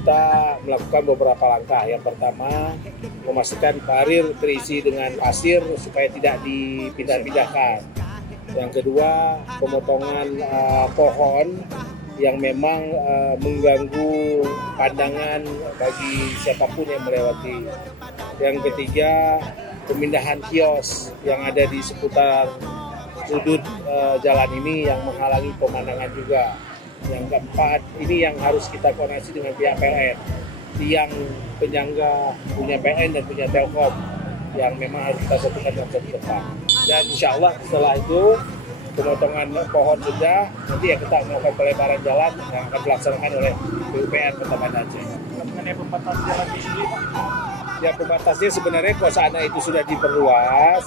kita melakukan beberapa langkah. Yang pertama, memastikan parit terisi dengan pasir supaya tidak dipindah-pindahkan. Yang kedua, pemotongan pohon yang memang mengganggu pandangan bagi siapapun yang melewati. Yang ketiga, pemindahan kios yang ada di seputar sudut jalan ini yang menghalangi pemandangan juga. Yang keempat, ini yang harus kita koordinasi dengan pihak PLN, tiang penyangga punya PLN dan punya Telkom yang memang harus kita satukan dalam satu tempat. Dan insya Allah setelah itu pemotongan pohon sudah, nanti ya kita melakukan pelebaran jalan yang akan dilaksanakan oleh PUPR Kota Banda Aceh. Mengenai pembatas jalan di sini, Pak? Ya, pembatasnya sebenarnya kalau seandainya itu sudah diperluas,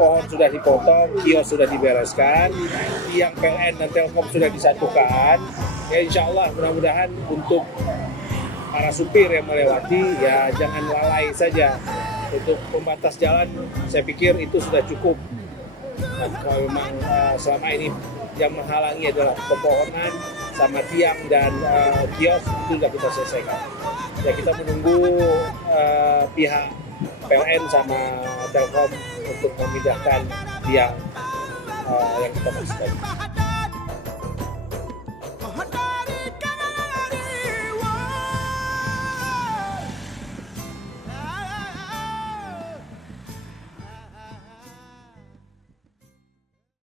pohon sudah dipotong, kios sudah dibereskan, tiang PLN dan Telkom sudah disatukan, ya insya Allah mudah-mudahan untuk para supir yang melewati ya jangan lalai saja. Untuk pembatas jalan saya pikir itu sudah cukup. Dan kalau memang selama ini yang menghalangi adalah pepohonan sama tiang dan kios, itu sudah kita selesaikan. Ya kita menunggu pihak PLN sama Telkom untuk memindahkan tiang yang kita maksudkan.